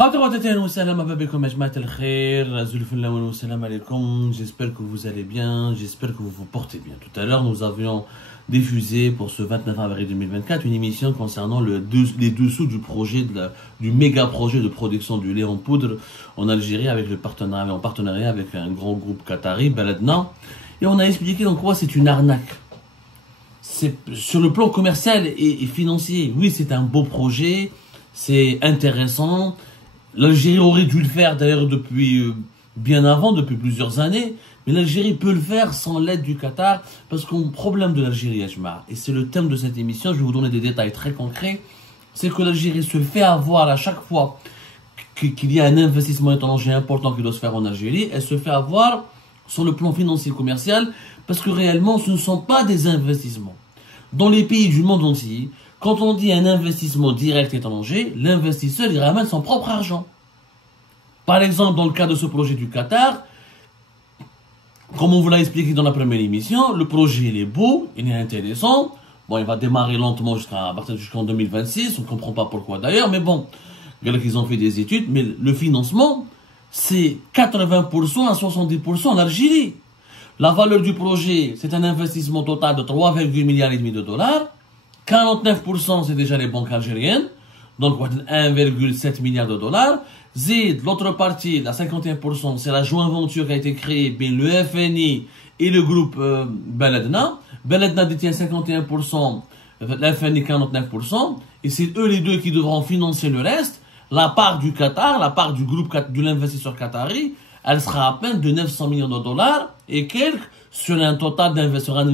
J'espère que vous allez bien, j'espère que vous vous portez bien. Tout à l'heure, nous avions diffusé pour ce 29 avril 2024 une émission concernant les dessous du projet, du méga projet de production du lait en poudre en Algérie en partenariat avec un grand groupe qatari, Beledna. Et on a expliqué en quoi c'est une arnaque. Sur le plan commercial et financier, oui, c'est un beau projet, c'est intéressant. L'Algérie aurait dû le faire d'ailleurs depuis bien avant, depuis plusieurs années, mais l'Algérie peut le faire sans l'aide du Qatar, parce que le problème de l'Algérie, et c'est le thème de cette émission, je vais vous donner des détails très concrets, c'est que l'Algérie se fait avoir à chaque fois qu'il y a un investissement étranger important qui doit se faire en Algérie, elle se fait avoir sur le plan financier et commercial, parce que réellement ce ne sont pas des investissements. Dans les pays du monde entier, quand on dit un investissement direct étranger, l'investisseur il ramène son propre argent. Par exemple, dans le cas de ce projet du Qatar, comme on vous l'a expliqué dans la première émission, le projet il est beau, il est intéressant. Bon, il va démarrer lentement jusqu'en 2026, on ne comprend pas pourquoi d'ailleurs, mais bon, ils ont fait des études, mais le financement, c'est 80% à 70% en Algérie. La valeur du projet, c'est un investissement total de 3,5 milliards de dollars. 49% c'est déjà les banques algériennes, donc 1,7 milliard de dollars. Zid, l'autre partie, la 51%, c'est la joint venture qui a été créée, bien le FNI et le groupe Beledna. Beledna détient 51%, le FNI 49%, et c'est eux les deux qui devront financer le reste. La part du Qatar, la part du groupe de l'investisseur qatari, elle sera à peine de 900 millions de dollars et quelques sur un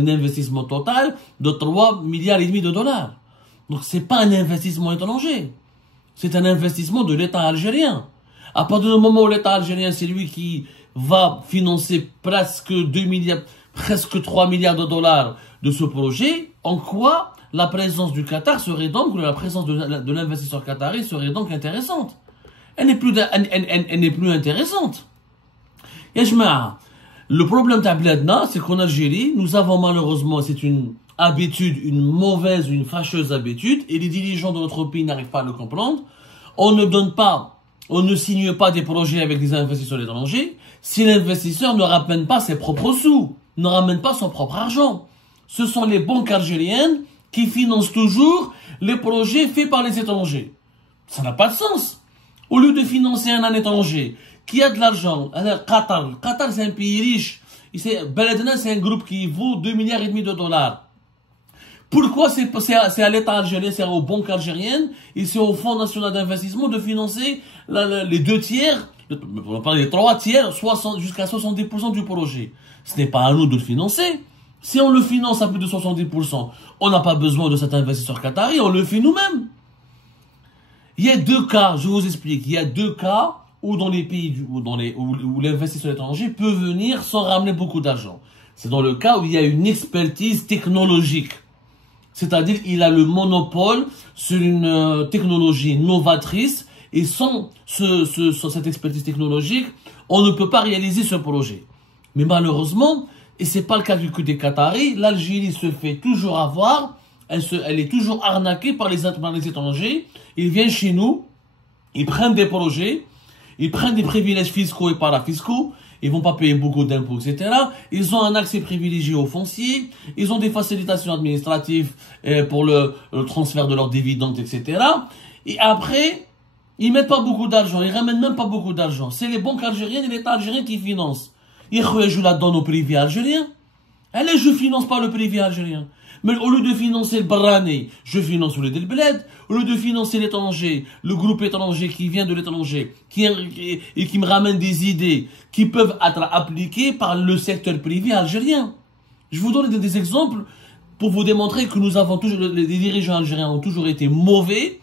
investissement total de 3,5 milliards de dollars. Donc c'est pas un investissement étranger, c'est un investissement de l'État algérien. À partir du moment où l'État algérien, c'est lui qui va financer presque 3 milliards de dollars de ce projet, en quoi la présence du Qatar serait donc, la présence de l'investisseur qatari serait donc intéressante. Elle n'est plus intéressante. Yajma, le problème de Beledna, c'est qu'en Algérie, nous avons malheureusement, c'est une habitude, une fâcheuse habitude, et les dirigeants de notre pays n'arrivent pas à le comprendre. On ne signe pas des projets avec des investisseurs étrangers si l'investisseur ne ramène pas ses propres sous, ne ramène pas son propre argent. Ce sont les banques algériennes qui financent toujours les projets faits par les étrangers. Ça n'a pas de sens. Au lieu de financer un étranger qui a de l'argent, Qatar c'est un pays riche, Beledna c'est un groupe qui vaut 2,5 milliards de dollars. Pourquoi c'est à l'État algérien, c'est aux banques algériennes et c'est au Fonds national d'investissement de financer les 2 tiers, les 3 tiers, jusqu'à 70% du projet. Ce n'est pas à nous de le financer. Si on le finance à plus de 70%, on n'a pas besoin de cet investisseur qatari, on le fait nous-mêmes. Il y a 2 cas, je vous explique, il y a 2 cas où dans les pays où l'investisseur étranger peut venir sans ramener beaucoup d'argent. C'est dans le cas où il y a une expertise technologique. C'est-à-dire il a le monopole sur une technologie novatrice et sans cette expertise technologique, on ne peut pas réaliser ce projet. Mais malheureusement, et c'est pas le cas que des Qataris, l'Algérie se fait toujours avoir, elle est toujours arnaquée par les étrangers. Ils viennent chez nous, ils prennent des projets, ils prennent des privilèges fiscaux et parafiscaux, ils vont pas payer beaucoup d'impôts, etc. Ils ont un accès privilégié au foncier, ils ont des facilitations administratives pour le transfert de leurs dividendes, etc. Et après, ils mettent pas beaucoup d'argent, ils ramènent même pas beaucoup d'argent. C'est les banques algériennes et l'État algérien qui financent. Je la donne au privé algérien. Allez, je finance pas le privé algérien. Mais au lieu de financer le Barani, je finance le Bled. Au lieu de financer l'étranger, le groupe étranger qui vient de l'étranger, et qui me ramène des idées qui peuvent être appliquées par le secteur privé algérien. Je vous donne des exemples pour vous démontrer que les dirigeants algériens ont toujours été mauvais,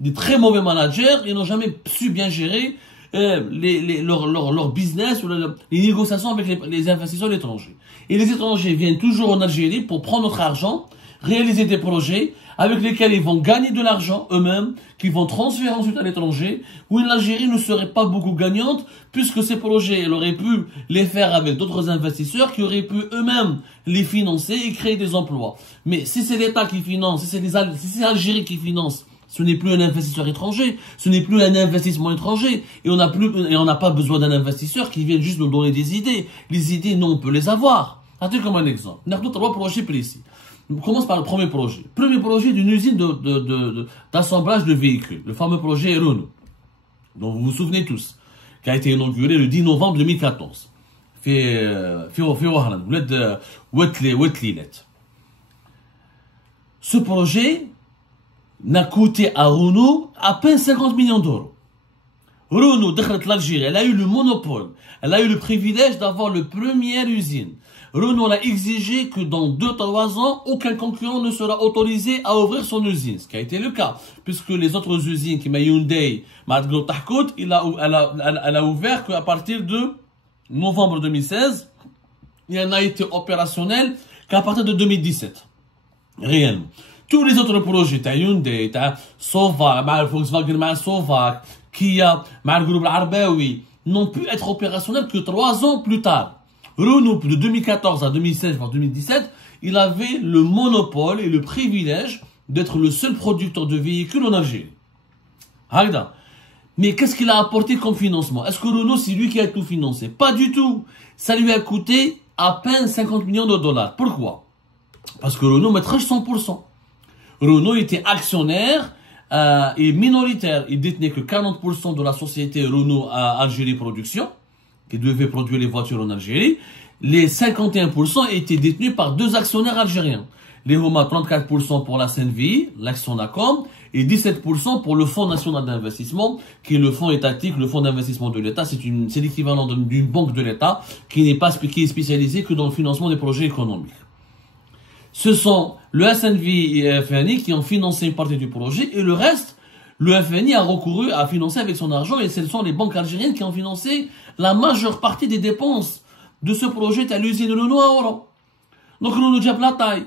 des très mauvais managers, ils n'ont jamais su bien gérer leur business ou les négociations avec les investisseurs étrangers. Et les étrangers viennent toujours en Algérie pour prendre notre argent, réaliser des projets avec lesquels ils vont gagner de l'argent eux-mêmes, qu'ils vont transférer ensuite à l'étranger, où l'Algérie ne serait pas beaucoup gagnante, puisque ces projets, elle aurait pu les faire avec d'autres investisseurs qui auraient pu eux-mêmes les financer et créer des emplois. Mais si c'est l'État qui finance, si c'est l'Algérie qui finance Ce n'est plus un investisseur étranger, ce n'est plus un investissement étranger, et on n'a pas besoin d'un investisseur qui vienne juste nous donner des idées. Les idées, non, on peut les avoir. Attendez comme un exemple. On a 3 projets précis. On commence par le premier projet. Premier projet d'une usine d'assemblage de véhicules. Le fameux projet Renault, dont vous vous souvenez tous, qui a été inauguré le 10 novembre 2014. Ce projet n'a coûté à Renault à peine 50 millions d'euros. Renault, l'Algérie, elle a eu le monopole, elle a eu le privilège d'avoir la première usine. Renault a exigé que dans 2-3 ans, aucun concurrent ne sera autorisé à ouvrir son usine, ce qui a été le cas, puisque les autres usines, comme Hyundai, elle a ouvert qu'à partir de novembre 2016, il en a été opérationnel qu'à partir de 2017. Réellement. Tous les autres projets, Hyundai, Sova, Volkswagen, Sova, Kia, le groupe Arbaoui, n'ont pu être opérationnels que 3 ans plus tard. Renault, de 2014 à 2016, voire 2017, il avait le monopole et le privilège d'être le seul producteur de véhicules en Algérie. Mais qu'est-ce qu'il a apporté comme financement? Est-ce que Renault, c'est lui qui a tout financé? Pas du tout. Ça lui a coûté à peine 50 millions de dollars. Pourquoi? Parce que Renault mettrait 100%. Renault était actionnaire et minoritaire. Il détenait que 40% de la société Renault à Algérie Production, qui devait produire les voitures en Algérie. Les 51% étaient détenus par 2 actionnaires algériens. Les Homa, 34% pour la CNVI, l'action NACOM, et 17% pour le Fonds national d'investissement, qui est le fonds étatique, le fonds d'investissement de l'État. C'est l'équivalent d'une banque de l'État qui est spécialisée que dans le financement des projets économiques. Ce sont le SNV et FNI qui ont financé une partie du projet, et le reste, le FNI a recouru à financer avec son argent, et ce sont les banques algériennes qui ont financé la majeure partie des dépenses de ce projet à l'usine Renault à Oran. Donc Renault Diab la taille,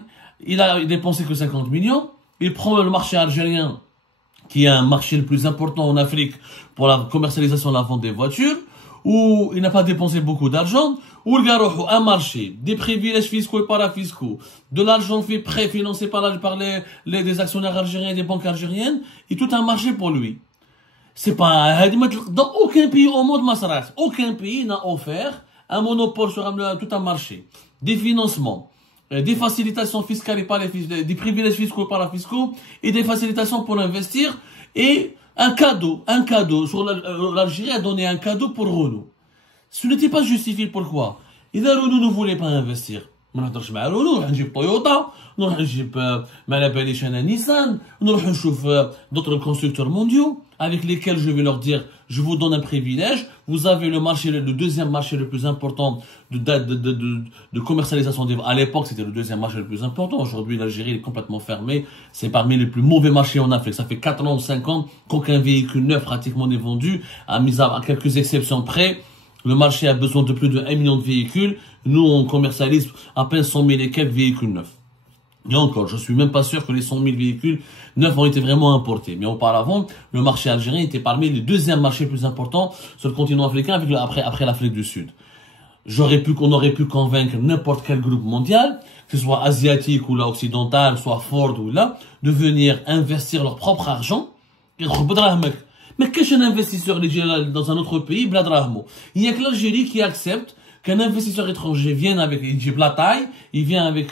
il a dépensé que 50 millions, il prend le marché algérien, qui est un marché le plus important en Afrique pour la commercialisation et la vente des voitures, où il n'a pas dépensé beaucoup d'argent, où il a un marché, des privilèges fiscaux et parafiscaux, de l'argent fait prêt financé par des actionnaires algériens et des banques algériennes, et tout un marché pour lui. C'est pas, dans aucun pays au monde, aucun pays n'a offert un monopole sur tout un marché, des financements, des facilitations fiscales et des privilèges fiscaux et parafiscaux, et des facilitations pour investir, et un cadeau. L'Algérie a donné un cadeau pour Renault. Ce n'était pas justifié. Pourquoi? Renault ne voulait pas investir. ما نهضرش مع رونو نروح نجيب تويوتا نروح نجيب ما على باليش انا نيسان نروح نشوف d'autres constructeurs mondiaux avec lesquels je vais leur dire je vous donne un privilège, vous avez le marché, le deuxième marché le plus important de commercialisation des... À l'époque c'était le deuxième marché le plus important, aujourd'hui l'Algérie est complètement fermée, c'est parmi les plus mauvais marchés en Afrique, ça fait 4 ans ou 5 ans qu'aucun véhicule neuf pratiquement n'est vendu, à quelques exceptions près. Le marché a besoin de plus de 1 million de véhicules. Nous, on commercialise à peine 100 000 et quelques véhicules neufs. Et encore, je suis même pas sûr que les 100 000 véhicules neufs ont été vraiment importés. Mais auparavant, le marché algérien était parmi les deuxièmes marchés plus importants sur le continent africain après l'Afrique du Sud. On aurait pu convaincre n'importe quel groupe mondial, que ce soit asiatique ou là occidental, soit Ford ou là, de venir investir leur propre argent. Mais qu'est-ce qu'un investisseur dans un autre pays, il n'y a que l'Algérie qui accepte qu'un investisseur étranger vienne avec, la taille, il vient avec,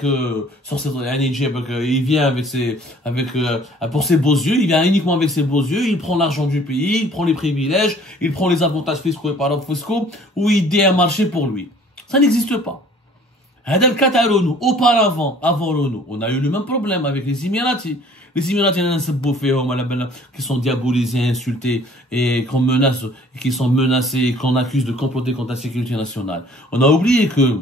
pour ses beaux yeux, il vient uniquement avec ses beaux yeux, il prend l'argent du pays, il prend les privilèges, il prend les avantages fiscaux et parafiscaux, ou il dit un marché pour lui. Ça n'existe pas. Auparavant, avant Renault, on a eu le même problème avec les Émiratis. Les Émiratis qui sont diabolisés, insultés et qui sont menacés et qu'on accuse de comploter contre la sécurité nationale. On a oublié que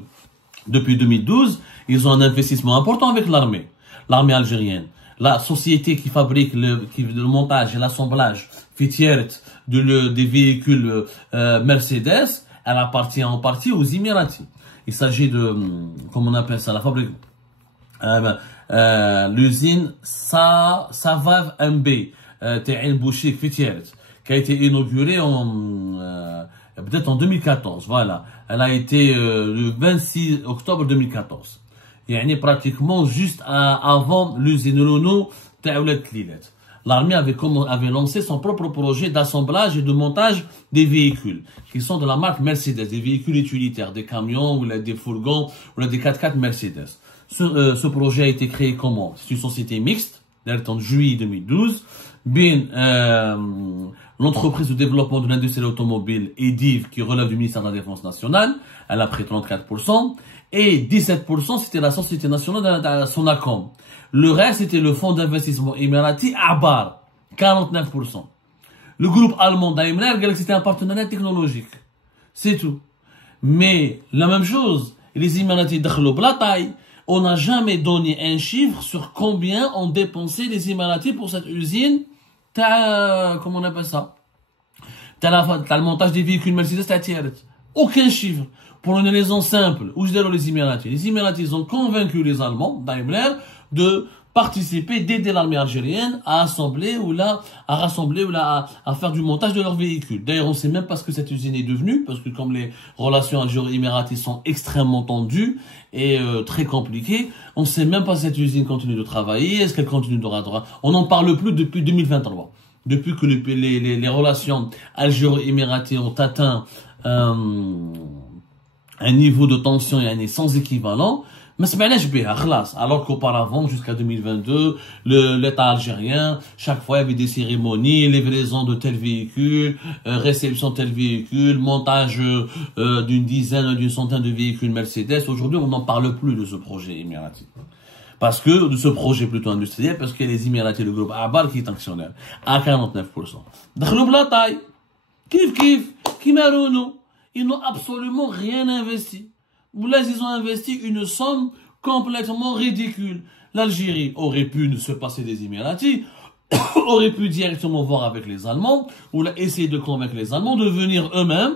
depuis 2012, ils ont un investissement important avec l'armée algérienne. La société qui fabrique le montage et l'assemblage des véhicules Mercedes, elle appartient en partie aux Émiratis. Il s'agit de, comment on appelle ça, la fabrique, l'usine Savav MB, Ta'in Bouchik Fitieret, qui a été inaugurée peut-être en 2014, voilà. Elle a été le 26 octobre 2014. Il y a pratiquement juste avant l'usine Renault Ta'oulet Lilet. l'armée avait lancé son propre projet d'assemblage et de montage des véhicules, qui sont de la marque Mercedes, des véhicules utilitaires, des camions, ou des fourgons, ou des 4x4 Mercedes. Ce projet a été créé comment? C'est une société mixte, en juillet 2012. L'entreprise de développement de l'industrie automobile, EDIV, qui relève du ministère de la Défense nationale, elle a pris 34%, et 17%, c'était la Société nationale de Sonacom. Le reste, c'était le fonds d'investissement émirati Abar, 49%. Le groupe allemand Daimler, c'était un partenariat technologique. C'est tout. Mais, la même chose, les Émiratis d'Akhlo Blatay, on n'a jamais donné un chiffre sur combien ont dépensé les Émiratis pour cette usine. Comment on appelle ça? T'as le montage des véhicules Mercedes, aucun chiffre. Pour une raison simple. Où je dis les Émiratis? Les Émiratis ont convaincu les Allemands, Daimler, de participer, d'aider l'armée algérienne à assembler à rassembler à faire du montage de leurs véhicules. D'ailleurs, on sait même pas ce que cette usine est devenue, parce que comme les relations algéro-émiraties sont extrêmement tendues et très compliquées, on sait même pas si cette usine continue de travailler, est-ce qu'elle continue de droit. On n'en parle plus depuis 2023. Depuis que les relations algéro-émiraties ont atteint un niveau de tension et sans équivalent, mais c'est bien alors qu'auparavant, jusqu'à 2022, l'État algérien, chaque fois, il y avait des cérémonies, livraison de tel véhicule, réception de tel véhicule, montage d'une dizaine, d'une centaine de véhicules Mercedes. Aujourd'hui, on n'en parle plus de ce projet émirati. Parce que, de ce projet plutôt industriel, parce qu'il y a les Émiratis, le groupe Abar qui est actionnaire, à 49%. Dakhloub la taille. Kif, Kimarounou. Ils n'ont absolument rien investi. Là, ils ont investi une somme complètement ridicule. L'Algérie aurait pu se passer des Émiratis, aurait pu directement voir avec les Allemands, ou essayer de convaincre les Allemands de venir eux-mêmes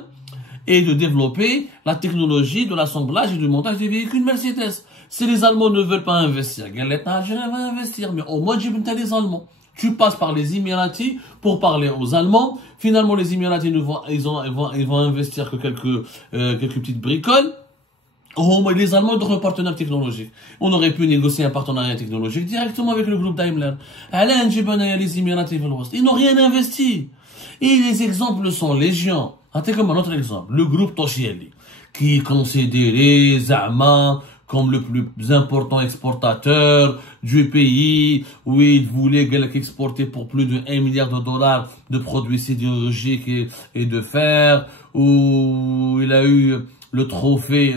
et de développer la technologie de l'assemblage et du montage des véhicules Mercedes. Si les Allemands ne veulent pas investir, l'État algérien va investir, mais au moins, t'as les Allemands. Tu passes par les Émiratis pour parler aux Allemands. Finalement, les Émiratis ils vont investir que quelques petites bricoles. Les Allemands sont un partenaire technologique. On aurait pu négocier un partenariat technologique directement avec le groupe Daimler. Les Émiratis, ils n'ont rien investi. Et les exemples sont légion. Comme un autre exemple, le groupe Toshieli, qui est considéré Zama comme le plus important exportateur du pays, où il voulait exporter pour plus de 1 milliard de dollars de produits sidérurgiques et de fer, où il a eu le trophée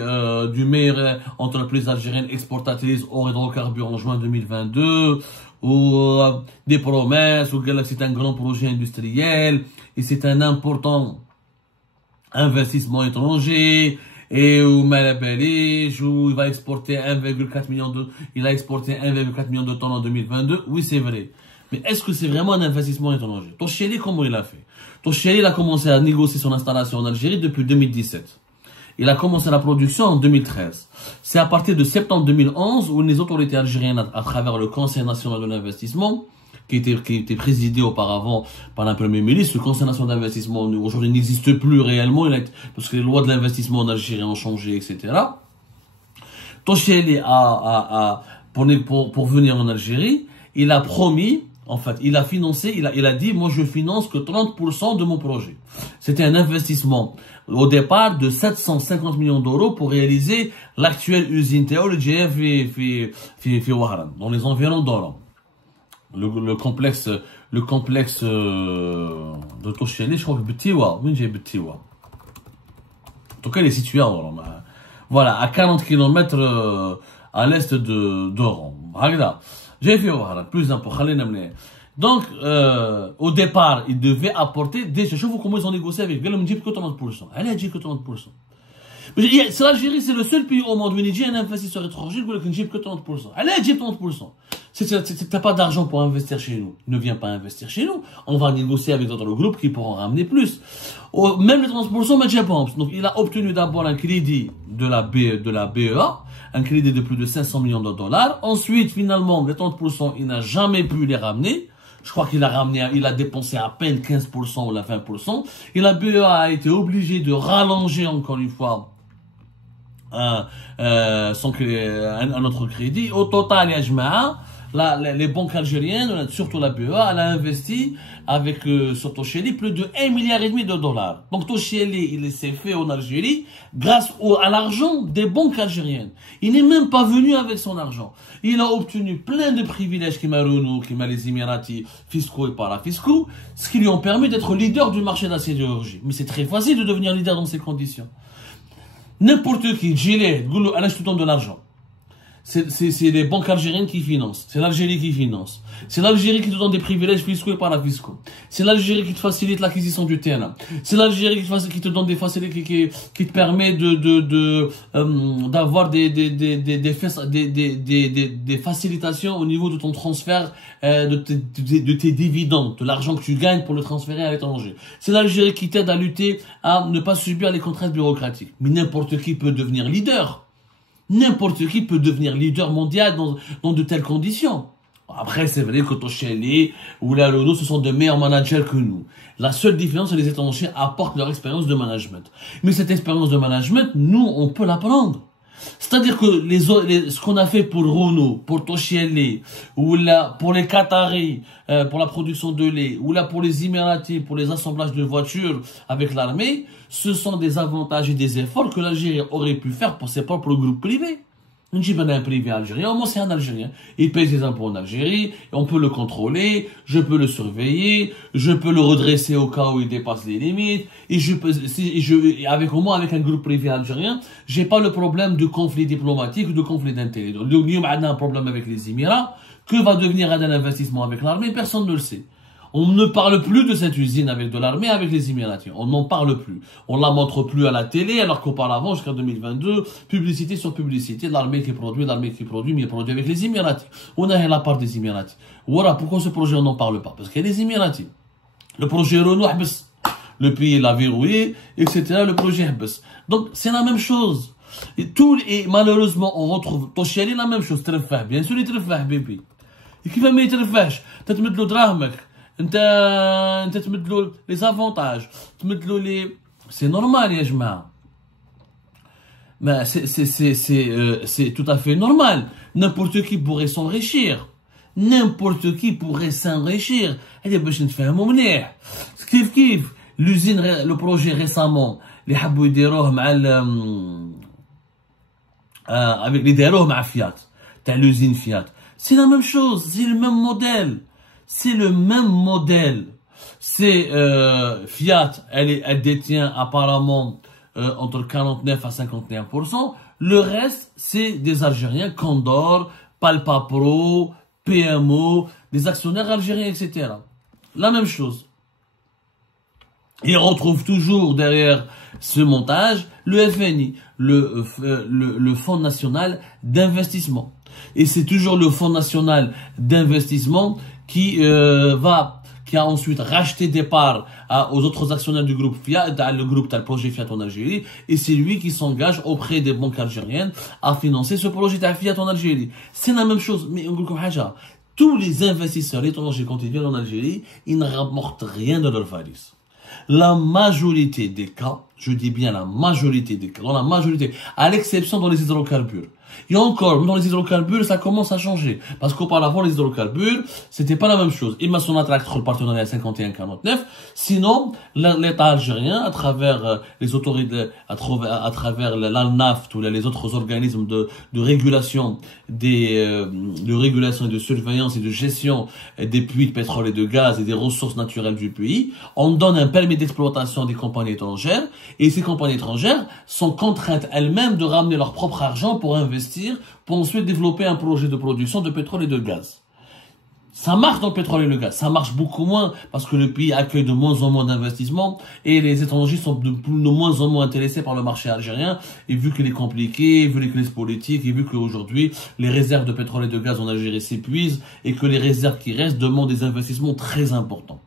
du meilleur entreprise algérienne exportatrice hors hydrocarbures en juin 2022, ou des promesses, où c'est un grand projet industriel, et c'est un important investissement étranger, et où Malabalish, où il va exporter 1,4 million il a exporté 1,4 million de tonnes en 2022. Oui, c'est vrai. Mais est-ce que c'est vraiment un investissement étranger? Toshieli, comment il a fait? Toshieli, il a commencé à négocier son installation en Algérie depuis 2017. Il a commencé la production en 2013. C'est à partir de septembre 2011 où les autorités algériennes, à travers le Conseil national de l'investissement, qui était présidé auparavant par un premier ministre, le Conseil national d'investissement aujourd'hui n'existe plus réellement, parce que les lois de l'investissement en Algérie ont changé, etc. Toshieli pour venir en Algérie, il a promis, en fait, il a financé, il a dit, moi je finance que 30% de mon projet. C'était un investissement au départ de 750 millions d'euros pour réaliser l'actuelle usine Théologie dans les environs d'Oran. Le complexe de Toshieli, je crois que Betiwa, oui, j'ai Betiwa. En tout cas, il est situé à Oran. Voilà, à 40 km à l'est d'Oran. J'ai fait plus important. Donc, au départ, il devait apporter des... Je vois comment ils ont négocié avec. Il a dit que 30%. Elle a dit que 30%. C'est l'Algérie, c'est le seul pays au monde où il dit un investisseur étranger qui dit que 30%. Elle a dit 30%. T'as pas d'argent pour investir chez nous. Ne viens pas investir chez nous. On va négocier avec d'autres groupes qui pourront ramener plus. Même les 30%, mais j'ai pas. Donc, il a obtenu d'abord un crédit de la BEA, un crédit de plus de 500 millions de dollars. Ensuite, finalement, les 30%, il n'a jamais pu les ramener. Je crois qu'il a dépensé à peine 15% ou la 20%. Et la BEA a été obligée de rallonger encore une fois un autre crédit. Au total, les banques algériennes, surtout la BEA, elle a investi avec sur Tosheli plus de 1,5 milliard de dollars. Donc Tosheli, il s'est fait en Algérie grâce à l'argent des banques algériennes. Il n'est même pas venu avec son argent. Il a obtenu plein de privilèges qui m'a Renault, qui m'a les Émiratis fiscaux et parafiscaux, ce qui lui ont permis d'être leader du marché de la sidérurgie. Mais c'est très facile de devenir leader dans ces conditions. N'importe qui, Gilet, Goulou, je te donne de l'argent. C'est les banques algériennes qui financent. C'est l'Algérie qui finance. C'est l'Algérie qui te donne des privilèges fiscaux et parafiscaux. C'est l'Algérie qui te facilite l'acquisition du terrain. C'est l'Algérie qui te donne des facilités, qui te permet d'avoir des facilitations au niveau de ton transfert, de tes dividendes, de l'argent que tu gagnes pour le transférer à l'étranger. C'est l'Algérie qui t'aide à lutter, à ne pas subir les contraintes bureaucratiques. Mais n'importe qui peut devenir leader. N'importe qui peut devenir leader mondial dans de telles conditions. Après, c'est vrai que Tosheli ou la Renault, ce sont de meilleurs managers que nous. La seule différence, c'est que les étrangers apportent leur expérience de management. Mais cette expérience de management, nous, on peut l'apprendre. C'est-à-dire que ce qu'on a fait pour Renault, pour Tosheli, ou là, pour les Qataris, pour la production de lait, ou là pour les Émiratis, pour les assemblages de voitures avec l'armée, ce sont des avantages et des efforts que l'Algérie aurait pu faire pour ses propres groupes privés. Un privé algérien, au moins c'est un Algérien. Il paye ses impôts en Algérie, on peut le contrôler, je peux le surveiller, je peux le redresser au cas où il dépasse les limites, et avec un groupe privé algérien, j'ai pas le problème de conflit diplomatique ou de conflit d'intérêt. Donc, on a un problème avec les Émirats, que va devenir un investissement avec l'armée, personne ne le sait. On ne parle plus de cette usine avec de l'armée, avec les Émiratis. On n'en parle plus. On la montre plus à la télé, alors qu'auparavant, jusqu'en 2022, publicité sur publicité, l'armée qui produit, mais produit avec les Émiratis. On a la part des Émiratis. Voilà, pourquoi ce projet, on n'en parle pas? Parce qu'il y a les Émiratis. Le projet Renault, le pays l'a verrouillé, etc. Le projet donc, c'est la même chose. Et malheureusement, on retrouve Tosheli, la même chose. Bien sûr, il trefah, bébé. Et qui va me trefah? T'as mis de l'eau انت تمدلو les avantages, تمدلو les c'est normal يا جماعه. Mais c'est tout à fait normal. N'importe qui pourrait s'enrichir. N'importe qui pourrait s'enrichir. هذا باش نتفاهموا مليح. كيف l'usine, le projet récemment اللي حبوا يديروه مع avec اللي داروه مع فيات تاع l'usine Fiat. C'est la même chose, c'est le même modèle. C'est le même modèle. C'est Fiat, elle détient apparemment entre 49 à 51%. Le reste, c'est des Algériens, Condor, Palpapro, PMO, des actionnaires algériens, etc. La même chose. Et on retrouve toujours derrière ce montage le FNI, le Fonds National d'Investissement. Et c'est toujours le Fonds National d'Investissement qui a ensuite racheté des parts aux autres actionnaires du groupe Fiat, le groupe le projet Fiat en Algérie, et c'est lui qui s'engage auprès des banques algériennes à financer ce projet Fiat en Algérie. C'est la même chose, mais tous les investisseurs étrangers quand ils viennent en Algérie, ils ne rapportent rien de leur valise. La majorité des cas, je dis bien la majorité des cas, dans la majorité, à l'exception dans les hydrocarbures. Et encore, dans les hydrocarbures, ça commence à changer. Parce qu'auparavant, les hydrocarbures, c'était pas la même chose. Il m'a son attracteur le partenariat 51-49. Sinon, l'État algérien, à travers les autorités, à travers l'ALNAFT ou les autres organismes de régulation de régulation et de surveillance et de gestion des puits de pétrole et de gaz et des ressources naturelles du pays, on donne un permis d'exploitation à des compagnies étrangères. Et ces compagnies étrangères sont contraintes elles-mêmes de ramener leur propre argent pour investir, pour ensuite développer un projet de production de pétrole et de gaz. Ça marche dans le pétrole et le gaz. Ça marche beaucoup moins parce que le pays accueille de moins en moins d'investissements et les étrangers sont de moins en moins intéressés par le marché algérien. Et vu qu'il est compliqué, vu les crises politiques et vu qu'aujourd'hui les réserves de pétrole et de gaz en Algérie s'épuisent et que les réserves qui restent demandent des investissements très importants.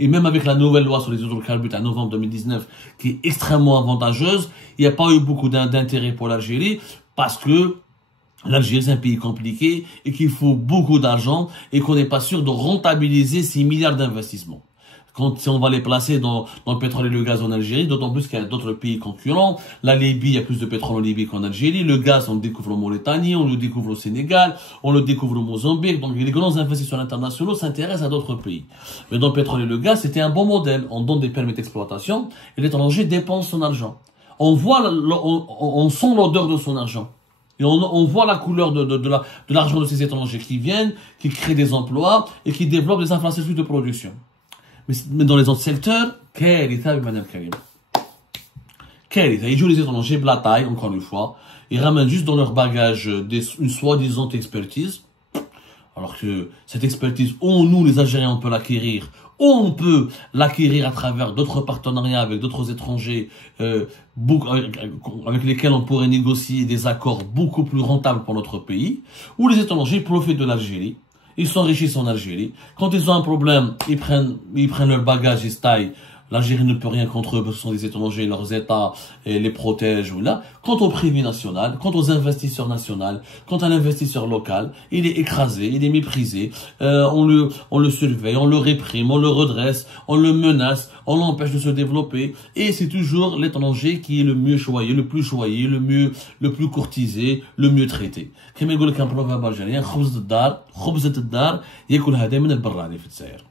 Et même avec la nouvelle loi sur les hydrocarbures en novembre 2019, qui est extrêmement avantageuse, il n'y a pas eu beaucoup d'intérêt pour l'Algérie, parce que l'Algérie c'est un pays compliqué, et qu'il faut beaucoup d'argent, et qu'on n'est pas sûr de rentabiliser 6 milliards d'investissements. si on va les placer dans le pétrole et le gaz en Algérie, d'autant plus qu'il y a d'autres pays concurrents. La Libye, il y a plus de pétrole en Libye qu'en Algérie. Le gaz, on le découvre en Mauritanie, on le découvre au Sénégal, on le découvre au Mozambique. Donc les grands investisseurs internationaux s'intéressent à d'autres pays. Mais dans le pétrole et le gaz, c'était un bon modèle. On donne des permis d'exploitation et l'étranger dépense son argent. On sent l'odeur de son argent. Et on voit la couleur de l'argent de ces étrangers qui viennent, qui créent des emplois et qui développent des infrastructures de production. Mais dans les autres secteurs, Madame Karim. Ils jouent les étrangers, la taille, encore une fois. Ils ramènent juste dans leur bagage une soi-disant expertise. Alors que cette expertise, nous, les Algériens, on peut l'acquérir. On peut l'acquérir à travers d'autres partenariats avec d'autres étrangers avec lesquels on pourrait négocier des accords beaucoup plus rentables pour notre pays. Ou les étrangers profitent de l'Algérie. Ils s'enrichissent en Algérie. Quand ils ont un problème, ils prennent leur bagage, ils se taillent. L'Algérie ne peut rien contre eux parce que ce sont des étrangers, leurs États les protègent ou là. Quant au privé national, quant aux investisseurs nationaux, quant à l'investisseur local, il est écrasé, il est méprisé, on le surveille, on le réprime, on le redresse, on le menace, on l'empêche de se développer. Et c'est toujours l'étranger qui est le mieux choyé, le plus choyé, le plus courtisé, le mieux traité. Comme il dit un proverbe algérien, خبزة الدار ياكلها دائما البراني في الجزائر.